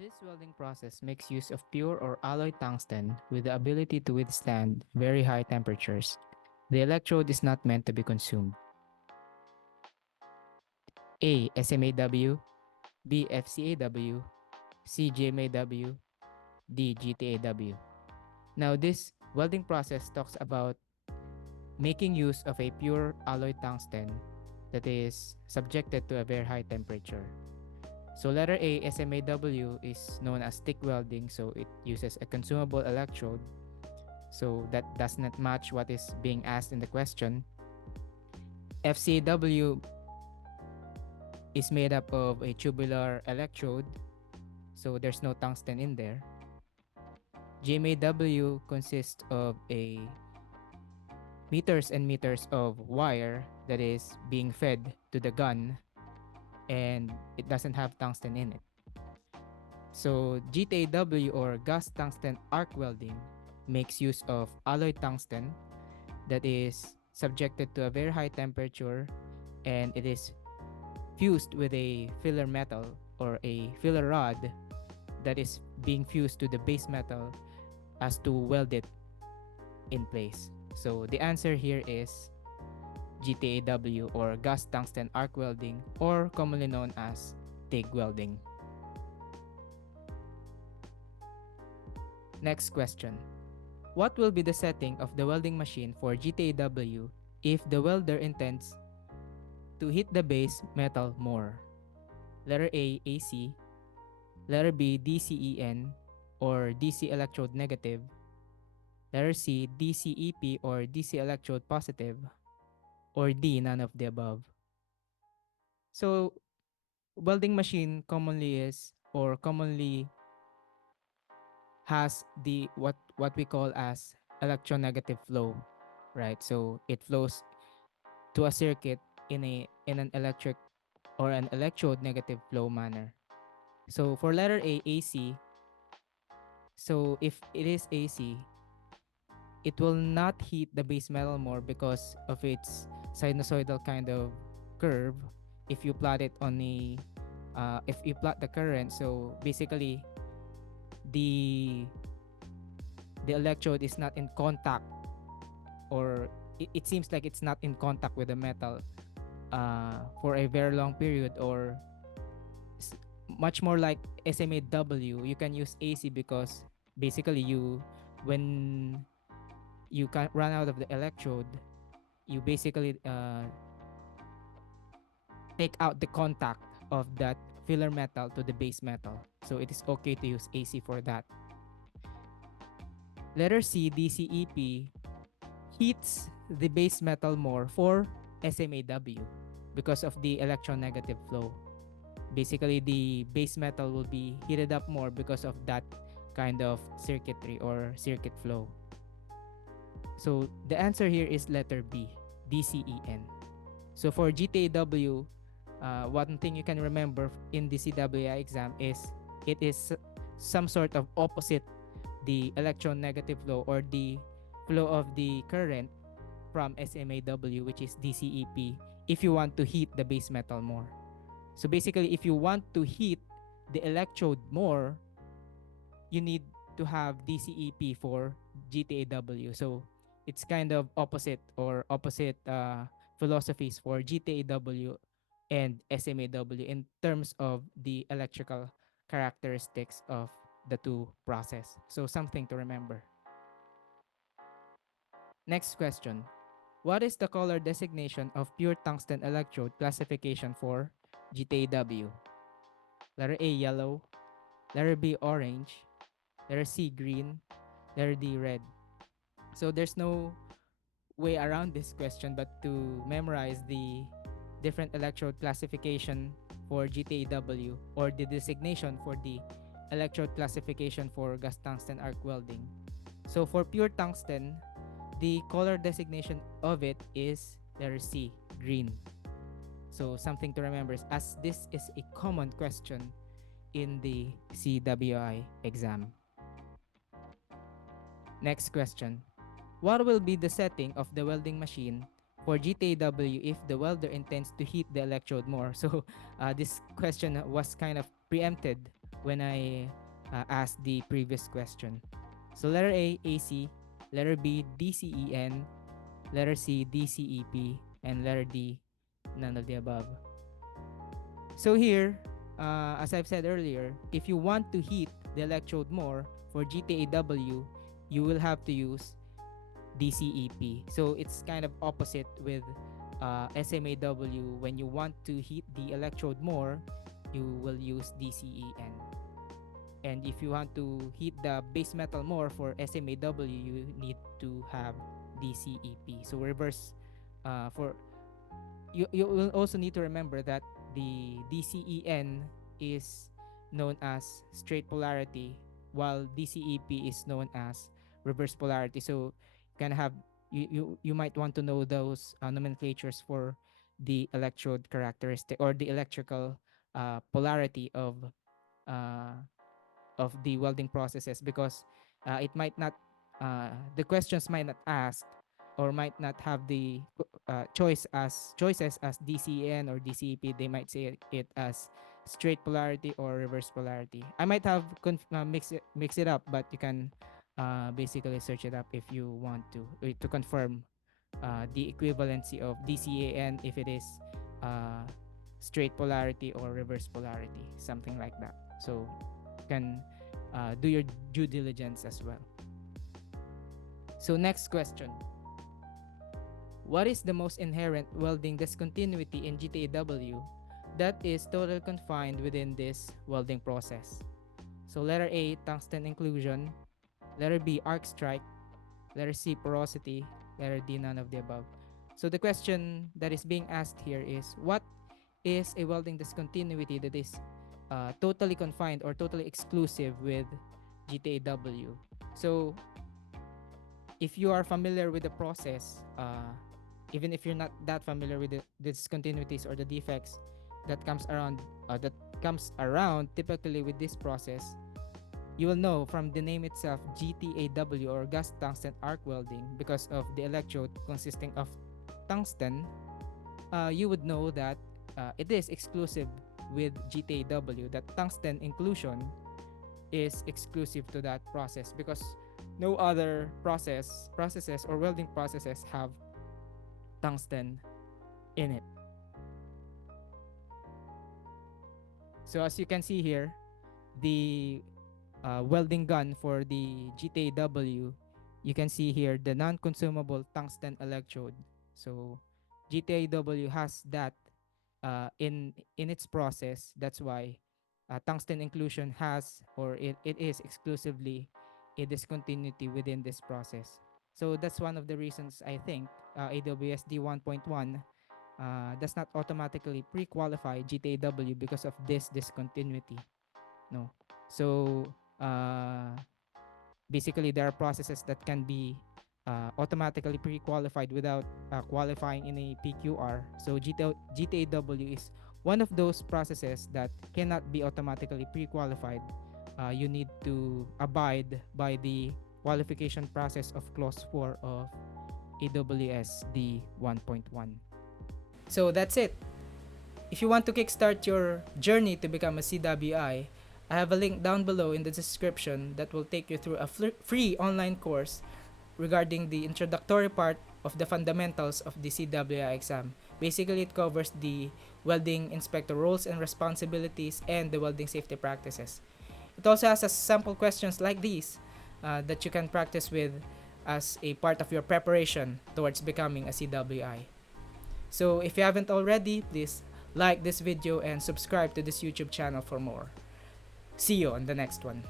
This welding process makes use of pure or alloy tungsten with the ability to withstand very high temperatures. The electrode is not meant to be consumed. A. SMAW, B. FCAW, C. GMAW, D. GTAW. Now this welding process talks about making use of a pure alloy tungsten that is subjected to a very high temperature. So letter A, SMAW, is known as stick welding, so it uses a consumable electrode. So that does not match what is being asked in the question. FCW is made up of a tubular electrode, so there's no tungsten in there. GMAW consists of a meters and meters of wire that is being fed to the gun, and it doesn't have tungsten in it. So GTAW, or gas tungsten arc welding, makes use of alloy tungsten that is subjected to a very high temperature, and it is fused with a filler metal or a filler rod that is being fused to the base metal as to weld it in place. So the answer here is GTAW, or gas tungsten arc welding, or commonly known as TIG welding. Next question. What will be the setting of the welding machine for GTAW if the welder intends to hit the base metal more? Letter A, AC. Letter B, DCEN, or DC electrode negative. Letter C, DCEP, or DC electrode positive. Or D, none of the above. So welding machine commonly has the what we call as electronegative flow, right? So it flows to a circuit in an electric or an electrode negative flow manner. So for letter A, AC, so if it is AC, it will not heat the base metal more because of its sinusoidal kind of curve. If you plot it on if you plot the current, so basically the electrode is not in contact, or it seems like it's not in contact with the metal for a very long period, or much more like SMAW. You can use AC because basically when you can run out of the electrode, you basically take out the contact of that filler metal to the base metal. So it is okay to use AC for that. Letter C, DCEP, heats the base metal more for SMAW because of the electronegative flow. Basically, the base metal will be heated up more because of that kind of circuitry or circuit flow. So the answer here is letter B, DCEN. So for GTAW, one thing you can remember in the CWI exam is it is some sort of opposite the electronegative flow or the flow of the current from SMAW, which is DCEP, if you want to heat the base metal more. So basically, if you want to heat the electrode more, you need to have DCEP for GTAW. So it's kind of opposite philosophies for GTAW and SMAW in terms of the electrical characteristics of the two process. So something to remember. Next question. What is the color designation of pure tungsten electrode classification for GTAW? Letter A, yellow. Letter B, orange. Letter C, green. Letter D, red. So there's no way around this question but to memorize the different electrode classification for GTAW, or the designation for the electrode classification for gas tungsten arc welding. So for pure tungsten, the color designation of it is letter C, green. So something to remember is, as this is a common question in the CWI exam. Next question. What will be the setting of the welding machine for GTAW if the welder intends to heat the electrode more? So this question was kind of preempted when I asked the previous question. So letter A, AC, letter B, DCEN, letter C, DCEP, and letter D, none of the above. So here, as I've said earlier, if you want to heat the electrode more for GTAW, you will have to use DCEP. So it's kind of opposite with SMAW. When you want to heat the electrode more, you will use DCEN. And if you want to heat the base metal more for SMAW, you need to have DCEP. So reverse for you will also need to remember that the DCEN is known as straight polarity, while DCEP is known as reverse polarity. So kind of have you might want to know those nomenclatures for the electrode characteristic or the electrical polarity uh, of the welding processes, because it might not the questions might not ask or might not have the choices as DCN or DCEP. They might say it as straight polarity or reverse polarity. I might have mix it up, but you can basically search it up if you want to confirm the equivalency of DCAN, if it is uh, straight polarity or reverse polarity, something like that. So you can do your due diligence as well. So next question. What is the most inherent welding discontinuity in GTAW that is totally confined within this welding process? So letter A, tungsten inclusion. Letter B, arc strike. Letter C, porosity. Letter D, none of the above. So the question that is being asked here is, what is a welding discontinuity that is totally confined or totally exclusive with GTAW? So if you are familiar with the process, even if you're not that familiar with the discontinuities or the defects that comes around typically with this process, you will know from the name itself, GTAW or gas tungsten arc welding, because of the electrode consisting of tungsten. You would know that it is exclusive with GTAW, that tungsten inclusion is exclusive to that process, because no other processes or welding processes have tungsten in it. So as you can see here, the welding gun for the GTAW, you can see here the non-consumable tungsten electrode. So GTAW has that in its process. That's why tungsten inclusion has, or it is exclusively a discontinuity within this process. So that's one of the reasons I think AWSD 1.1 does not automatically pre-qualify GTAW because of this discontinuity. No. So basically there are processes that can be automatically pre-qualified without qualifying in a PQR. So GTAW is one of those processes that cannot be automatically pre-qualified. You need to abide by the qualification process of clause 4 of AWSD 1.1. So that's it. If you want to kickstart your journey to become a CWI, I have a link down below in the description that will take you through a free online course regarding the introductory part of the fundamentals of the CWI exam. Basically, it covers the welding inspector roles and responsibilities and the welding safety practices. It also has a sample questions like these that you can practice with as a part of your preparation towards becoming a CWI. So if you haven't already, please like this video and subscribe to this YouTube channel for more. See you on the next one.